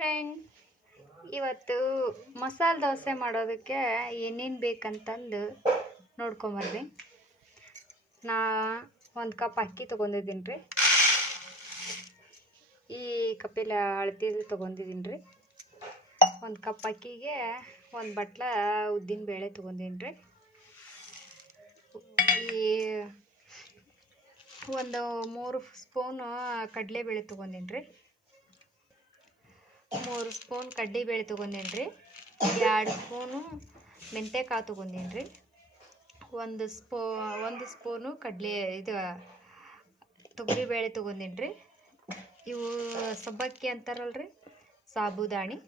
Friend, ಇವತ್ತು ಮಸಾಲೆ ದೋಸೆ ಮಾಡೋದಕ್ಕೆ ಏನೇನು ಬೇಕಂತಂದು ನೋಡ್ಕೊಂಬರ್ರಿ. ನಾ ಒಂದು ಕಪ್ ಅಕ್ಕಿ ತೊಗೊಂಡಿದ್ದೀನಿ ರೀ. ಈ ಕಪ್ಪಿಲ ಅಳತಿದು ತೊಗೊಂಡಿದ್ದೀನಿ ರೀ. ಒಂದು ಕಪ್ ಅಕ್ಕಿಗೆ ಒಂದು ಬಟ್ಲ ಉದ್ದಿನ ಬೇಳೆ ತೊಗೊಂಡಿನಿ ರೀ. ಈ ಒಂದು 3 ಸ್ಪೂನು ಕಡಲೆಬೇಳೆ ತೊಗೊಂಡಿನಿ ರೀ. 3 ಸ್ಪೂನ್ ಕಡ್ಲೆಬೇಳೆ ತೊಗೊಂಡೇನಿ ರೀ. 2 ಸ್ಪೂನು ಮೆಂತ್ಯಕಾಳು ತೊಗೊಂಡೇನಿ ರೀ. ಒಂದು ಸ್ಪೂನು ತೊಗರಿಬೇಳೆ ತೊಗೊಂಡೇನಿ ರೀ. ಇವು ಸಬ್ಬಕ್ಕಿ ಅಂತಾರಲ್ರಿ, ಸಾಬುದಾಣಿ,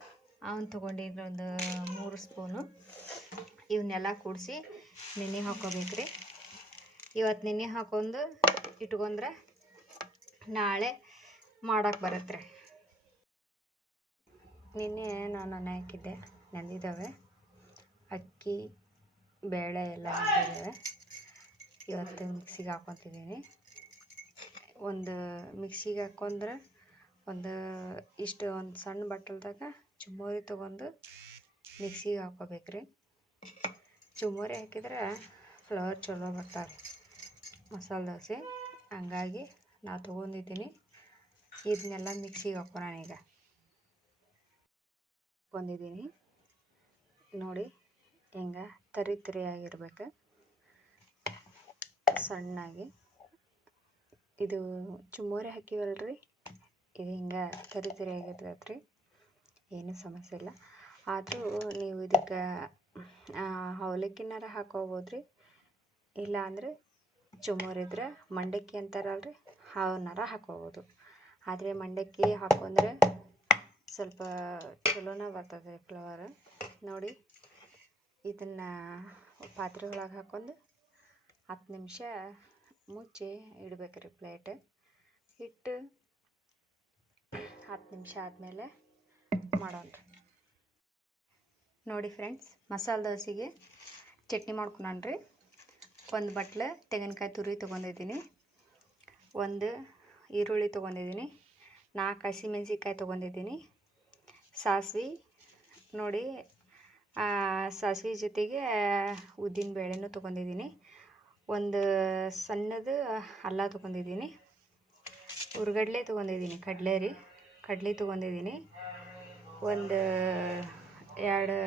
ಅವನ್ನ ತೊಗೊಂಡೇನಿ ಒಂದು 3 ಸ್ಪೂನು. ಇವನ್ನೆಲ್ಲ ಕೂಡಿಸಿ ನೆನೆ ಹಾಕೋಬೇಕು ರೀ. ಇವತ್ತು ನೆನೆ ಹಾಕೊಂಡು ಇಟ್ಕೊಂಡ್ರೆ ನಾಳೆ ಮಾಡೋಕೆ ಬರುತ್ತೆ ರೀ. ನಿನ್ನೆ ನಾನು ನೆನೆ ಹಾಕಿದ್ದೆ, ನೆಂದಿದ್ದಾವೆ. ಅಕ್ಕಿ ಬೇಳೆ ಎಲ್ಲ ನೆಂದಿದ್ದಾವೆ. ಇವತ್ತು ಮಿಕ್ಸಿಗೆ ಹಾಕ್ಕೊತಿದ್ದೀನಿ. ಒಂದು ಮಿಕ್ಸಿಗೆ ಹಾಕೊಂಡ್ರೆ ಒಂದು ಸಣ್ಣ ಬಟ್ಟಲ್ದಾಗ ಚುಮ್ಮರಿ ತೊಗೊಂಡು ಮಿಕ್ಸಿಗೆ ಹಾಕ್ಕೋಬೇಕ್ರಿ. ಚುಮ್ಮರಿ ಹಾಕಿದ್ರೆ ಫ್ಲೇವರ್ ಚಲೋ ಬರ್ತಾವೆ ಮಸಾಲೆ ದೋಸೆ. ಹಂಗಾಗಿ ನಾ ತೊಗೊಂಡಿದ್ದೀನಿ. ಇದನ್ನೆಲ್ಲ ಮಿಕ್ಸಿಗೆ ಹಾಕೋಣ. ಈಗ ಹಾಕ್ಕೊಂಡಿದ್ದೀನಿ ನೋಡಿ, ಹಿಂಗೆ ತರಿಯಾಗಿರ್ಬೇಕು, ಸಣ್ಣಾಗಿ. ಇದು ಚುಮ್ಮರಿ ಹಾಕಿವಲ್ರಿ, ಇದು ಹಿಂಗೆ ತರಿಯಾಗಿರ್ತೈತೆ ರೀ. ಏನೂ ಸಮಸ್ಯೆ ಇಲ್ಲ. ಆದರೂ ನೀವು ಇದಕ್ಕೆ ಅವಲಕ್ಕಿನಾರ ಹಾಕೋಬೋದು ರೀ. ಇಲ್ಲ ಅಂದರೆ ಚುಮ್ಮರಿದ್ರೆ ಮಂಡಕ್ಕಿ ಅಂತಾರಲ್ರಿ, ಅವನ್ನಾರ ಹಾಕೋಬೋದು. ಆದರೆ ಮಂಡಕ್ಕಿ ಹಾಕೊಂಡ್ರೆ ಸ್ವಲ್ಪ ಚಲೋನ ಬರ್ತದೆ ರೀ ಫ್ಲೇವರ್. ನೋಡಿ, ಇದನ್ನು ಪಾತ್ರೆ ಒಳಗೆ ಹಾಕೊಂಡು 10 ನಿಮಿಷ ಮುಚ್ಚಿ ಇಡಬೇಕ್ರಿ ಪ್ಲೇಟ್. ಇಟ್ಟು 10 ನಿಮಿಷ ಆದಮೇಲೆ ಮಾಡೋಣ. ನೋಡಿ ಫ್ರೆಂಡ್ಸ್, ಮಸಾಲೆ ದೋಸೆಗೆ ಚಟ್ನಿ ಮಾಡ್ಕೊಳಣ್ರಿ. ಒಂದು ಬಟ್ಲು ತೆಂಗಿನಕಾಯಿ ತುರಿ ತೊಗೊಂಡಿದ್ದೀನಿ. ಒಂದು ಈರುಳ್ಳಿ ತೊಗೊಂಡಿದ್ದೀನಿ. 4 ಹಸಿಮೆಣ್ಸಿನ್ಕಾಯಿ ತೊಗೊಂಡಿದ್ದೀನಿ. ಸಾಸಿವೆ ನೋಡಿ, ಸಾಸಿವೆ ಜೊತೆಗೆ ಉದ್ದಿನ ಬೇಳೆನೂ ತೊಗೊಂಡಿದ್ದೀನಿ. ಒಂದು ಸಣ್ಣದು ಅಲ್ಲ ತೊಗೊಂಡಿದ್ದೀನಿ. ಹುರ್ಗಡ್ಲೆ ತೊಗೊಂಡಿದ್ದೀನಿ, ಕಡಲೆ ತೊಗೊಂಡಿದ್ದೀನಿ. ಒಂದು 2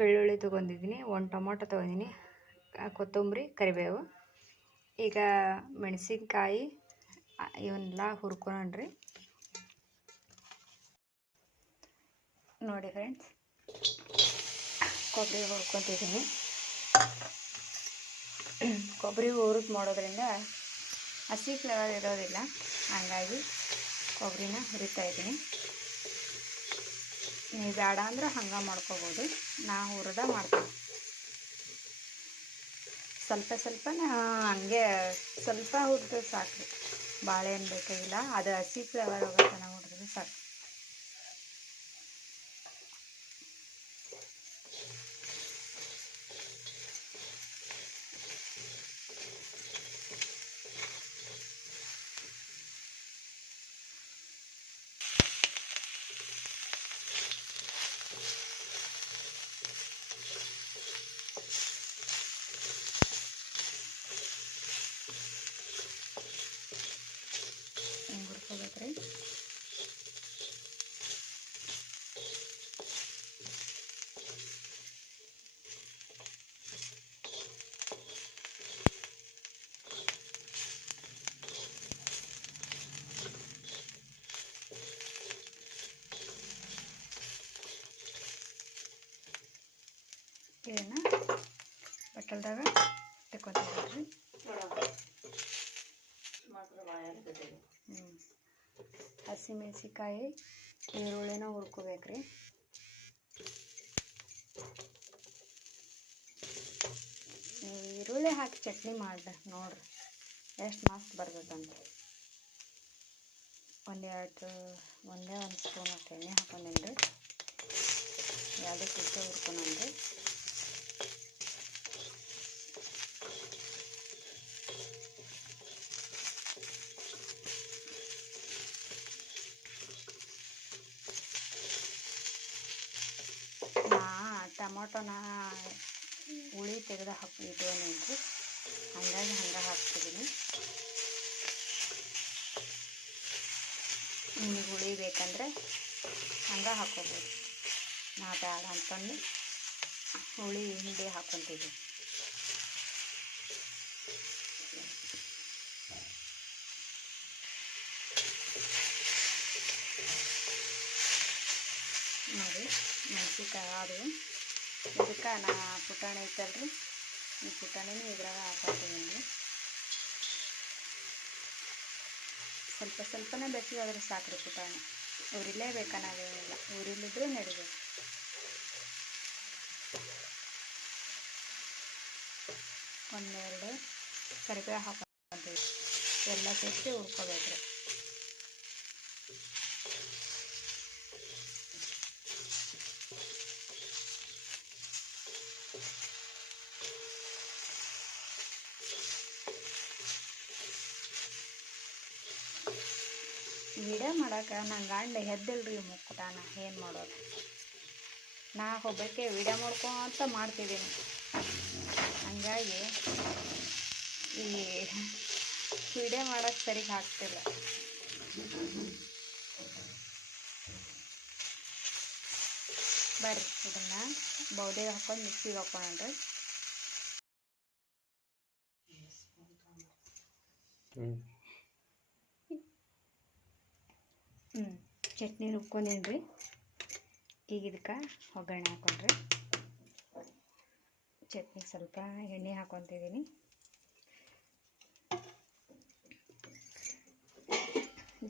ಬೆಳ್ಳುಳ್ಳಿ ತೊಗೊಂಡಿದ್ದೀನಿ. 1 ಟೊಮೊಟೊ ತೊಗೊಂಡಿದ್ದೀನಿ. ಕೊತ್ತಂಬರಿ, ಕರಿಬೇವು. ಈಗ ಮೆಣಸಿನ್ಕಾಯಿ ಇವನ್ನೆಲ್ಲ ಹುರ್ಕೊಳ್ರಿ. ನೋಡಿ ಫ್ರೆಂಡ್ಸ್, ಕೊಬ್ಬರಿ ಹುರ್ಕೊತಿದ್ದೀನಿ. ಕೊಬ್ಬರಿ ಹುರಿದು ಮಾಡೋದ್ರಿಂದ ಹಸಿ ಫ್ಲೇವರ್ ಇರೋದಿಲ್ಲ, ಹಾಗಾಗಿ ಕೊಬ್ಬರಿನ ಹುರಿತಾ ಇದ್ದೀನಿ. ನೀವು ಬೇಡ ಅಂದ್ರೆ ಹಂಗೆ ಮಾಡ್ಕೋಬೋದು. ನಾ ಹುರಿದ ಮಾಡ್ತೀನಿ. ಸ್ವಲ್ಪ ಹಂಗೆ ಸ್ವಲ್ಪ ಹುರಿದ್ರೆ ಸಾಕು, ಭಾಳ ಏನು ಬೇಕಾಗಿಲ್ಲ. ಅದು ಹಸಿ ಫ್ಲೇವರ್ ಹೋಗುತ್ತೆ, ನಾವು ಹುರಿದ್ರೆ ಸಾಕು. ಹುರ್ಕೋಬೇಕ್ರಿ. ಇದನ್ನು ಬಟ್ಟಲ್ದಾಗ ತೆಕ್ಕೊತೀವಿ. ಹಸಿಮೆಣ್ಸಿನ್ಕಾಯಿ, ಈರುಳ್ಳಿನ ಹುರ್ಕೋಬೇಕ್ರಿ. ನೀವು ಈರುಳ್ಳಿ ಹಾಕಿ ಚಟ್ನಿ ಮಾಡಿದೆ ನೋಡ್ರಿ, ಎಷ್ಟು ಮಸ್ತ್ ಬರ್ತದಂತ. ಒಂದೇ 1 ಸ್ಪೂನ್ ಅಷ್ಟು ಎಣ್ಣೆ ಹಾಕೊಂಡೇನ್ರಿ. 2 ಕುಚ್ಚ ಹುರ್ಕೊಂಡ್ರಿ. ಟೊಮೊಟೊನ ಹುಳಿ ತೆಗೆದು ಇಟ್ಕೊಂಡ್ರಿ, ಹಂಗಾಗಿ ಹಂಗೆ ಹಾಕ್ತಿದ್ದೀನಿ. ನಿಮಗೆ ಹುಳಿ ಬೇಕಂದ್ರೆ ಹಂಗೆ ಹಾಕ್ಕೋಬೋದು. ನಾ ಬೇಡ ಅಂತಂದು ಹುಳಿ ಹಿಂಡಿ ಹಾಕ್ಕೊತೀವಿ. ನೋಡಿ ಮೆಣಸಿನ್ಕಾಯಿ ಆದವು. ಇದಕ್ಕೆ ನಾ ಪುಟಾಣಿ ಐತಲ್ರಿ, ಈ ಪುಟಾಣಿನೂ ಇದ್ರಾಗ ಹಾಕ್ಕೊತೀವಿ. ಸ್ವಲ್ಪ ಸ್ವಲ್ಪನೇ ಬೆಚ್ಚಗಾದ್ರೆ ಸಾಕ್ರಿ ಪುಟಾಣಿ. ಉರಿಲೇ ಬೇಕನ್ನಾಗೇನಿಲ್ಲ, ಉರಿಲಿದ್ರೂ ನಡಿಬೇಕು. ಒಂದೆರಡು ಕರಿಬೇವು ಹಾಕ್ಕೊಂತೀವಿ. ಎಲ್ಲ ಸೇರಿಸಿ ಹುರ್ಕೋಬೇಕ್ರಿ. ವಿಡಿಯೋ ಮಾಡೋಕೆ ನನ್ನ ಗಂಡ ಎದ್ದಿಲ್ರಿ ಮುಕ್ತಾನ, ಏನು ಮಾಡೋದು. ನಾ ಒಬ್ಬಕ್ಕೆ ವಿಡಿಯೋ ಮಾಡ್ಕೊಂತ ಮಾಡ್ತಿದ್ದೀನಿ. ಹಂಗಾಗಿ ಈ ವಿಡಿಯೋ ಮಾಡೋಕ್ಕೆ ಸರಿಗೆ ಆಗ್ತಿಲ್ಲ. ಬರ್ರಿ ಇದನ್ನು ಬೌಲಿಗೆ ಹಾಕ್ಕೊಂಡು ಮಿಕ್ಸಿಗೆ ಹಾಕ್ಕೊಳ್ಳೋಣ್ರಿ. ಚಟ್ನಿ ರುಬ್ಕೊಂಡೇನ್ರಿ. ಈಗ ಇದಕ್ಕೆ ಒಗ್ಗರಣೆ ಹಾಕೊಂಡ್ರಿ. ಚಟ್ನಿ ಸ್ವಲ್ಪ ಎಣ್ಣೆ ಹಾಕ್ಕೊತಿದ್ದೀನಿ.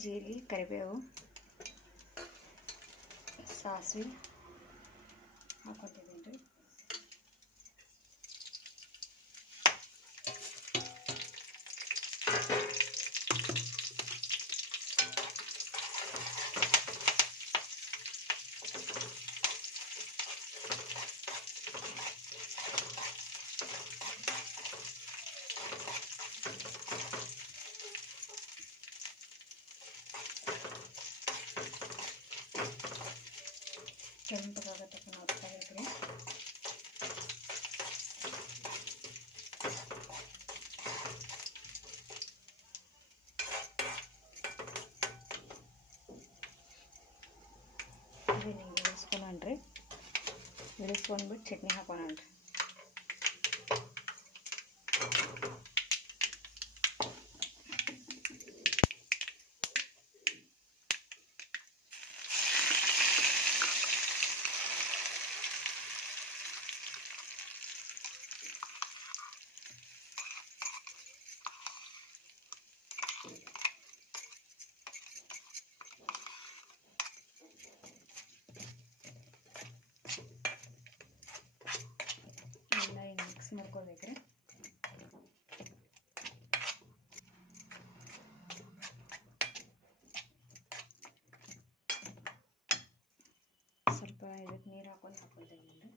ಜೀರಿಗೆ, ಕರಿಬೇವು, ಸಾಸಿವೆ ಹಾಕ್ಕೊತಿದ್ದೀನಿ ರೀ. ಕೆಂಪಗಾಗತ್ತಪ್ಪ ನೋಡ್ತಾ ಇದ್ರಿ. ಇದನ್ನ ಇಳಿಸ್ಕೊಳಣ್ರಿ. ಇಳಿಸ್ಕೊಂಡ್ಬಿಟ್ಟು ಚಟ್ನಿ ಹಾಕೋಣನ್ರಿ. ಎಲ್ಲ ಮಿಕ್ಸ್ ಮಾಡ್ಕೋಬೇಕ್ರಿ. ಸ್ವಲ್ಪ ಇದಕ್ಕೆ ನೀರು ಹಾಕ್ಕೊಳ್ತೀನಿ.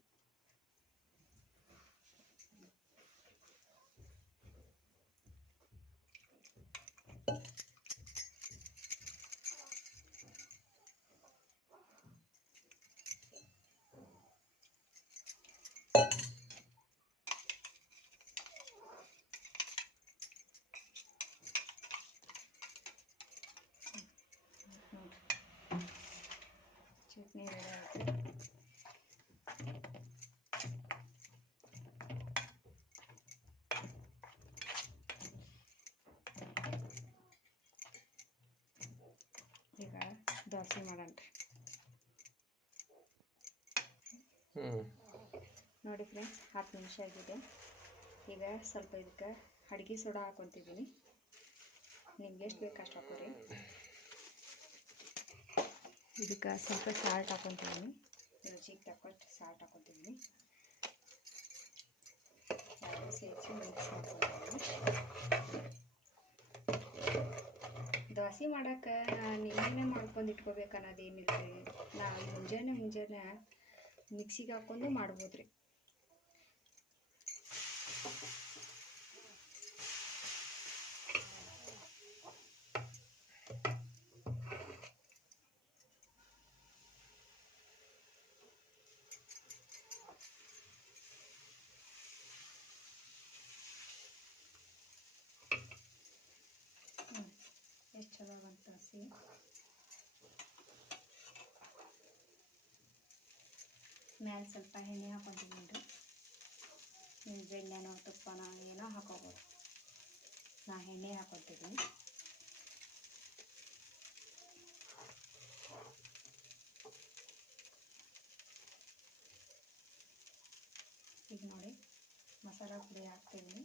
ಚಟ್ನಿ ರೆಡಿ ಆಗುತ್ತೆ. ಈಗ ದೋಸೆ ಮಾಡೋಣ್ರಿ. ನೋಡಿ ಫ್ರೆಂಡ್ಸ್, 10 ನಿಮಿಷ ಆಗಿದೆ. ಈಗ ಸ್ವಲ್ಪ ಇದಕ್ಕೆ ಅಡುಗೆ ಸೋಡಾ ಹಾಕ್ಕೊತಿದ್ದೀನಿ. ನಿಮ್ಗೆ ಎಷ್ಟು ಬೇಕು ಅಷ್ಟು ಹಾಕೋರಿ. ಇದಕ್ಕೆ ಸ್ವಲ್ಪ ಸಾಲ್ಟ್ ಹಾಕ್ಕೊತಿದ್ದೀನಿ. ರುಚಿಗೆ ತಕ್ಕಷ್ಟು ಸಾಲ್ಟ್ ಹಾಕ್ಕೊತಿದ್ದೀನಿ. ಎಲ್ಲ ಸೇರಿಸಿ ಮಿಕ್ಸ್ ಮಾಡ್ಕೊತೀನಿ. ದೋಸೆ ಮಾಡೋಕೆ ನೀವೇನೇ ಮಾಡ್ಕೊಂಡು ಇಟ್ಕೋಬೇಕು ಅನ್ನೋದೇನಿಲ್ಲ ರೀ. ನಾವು ಮುಂಜಾನೆ ಮಿಕ್ಸಿಗೆ ಹಾಕ್ಕೊಂಡು ಮಾಡ್ಬೋದು ರೀ. ಚಲೋ ಬಂತು ಹಸಿ. ಮ್ಯಾಲೆ ಸ್ವಲ್ಪ ಎಣ್ಣೆ ಹಾಕ್ಕೊಂತೀನಿ ನೋಡಿರಿ. ನೀವು ಬೆಣ್ಣೆನೋ ತುಪ್ಪನೋ ಏನೋ ಹಾಕೋಬೋದು. ನಾ ಎಣ್ಣೆ ಹಾಕ್ಕೊತಿದ್ದೀನಿ. ಈಗ ನೋಡಿ ಮಸಾಲ ಪುಡಿ ಹಾಕ್ತಿದ್ದೀನಿ.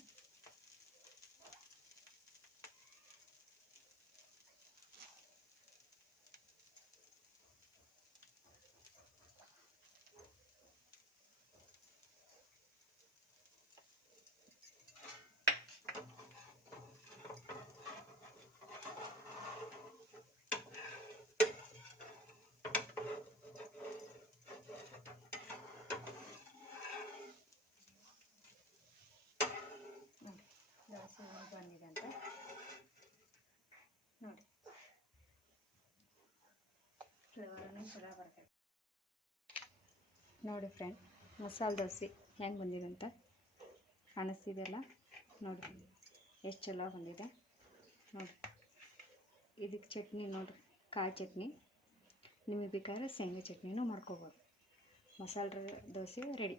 ದೋಸೆ ಬಂದಿದೆ ಅಂತ ನೋಡಿ. ಫ್ಲೇವರನ್ನು ಚಲೋ ಬರ್ತದೆ ನೋಡಿ ಫ್ರೆಂಡ್. ಮಸಾಲೆ ದೋಸೆ ಹೆಂಗೆ ಬಂದಿದೆ ಅಂತ ಕಾಣಿಸ್ತಿದೆಯಲ್ಲ ನೋಡಿ, ಎಷ್ಟು ಚಲೋ ಬಂದಿದೆ ನೋಡಿ. ಇದಕ್ಕೆ ಚಟ್ನಿ ನೋಡಿರಿ, ಕಾಳು ಚಟ್ನಿ. ನಿಮಗೆ ಬೇಕಾದ್ರೆ ಶೇಂಗಾ ಚಟ್ನಿನೂ ಮಾಡ್ಕೋಬೋದು. ಮಸಾಲೆ ದೋಸೆ ರೆಡಿ.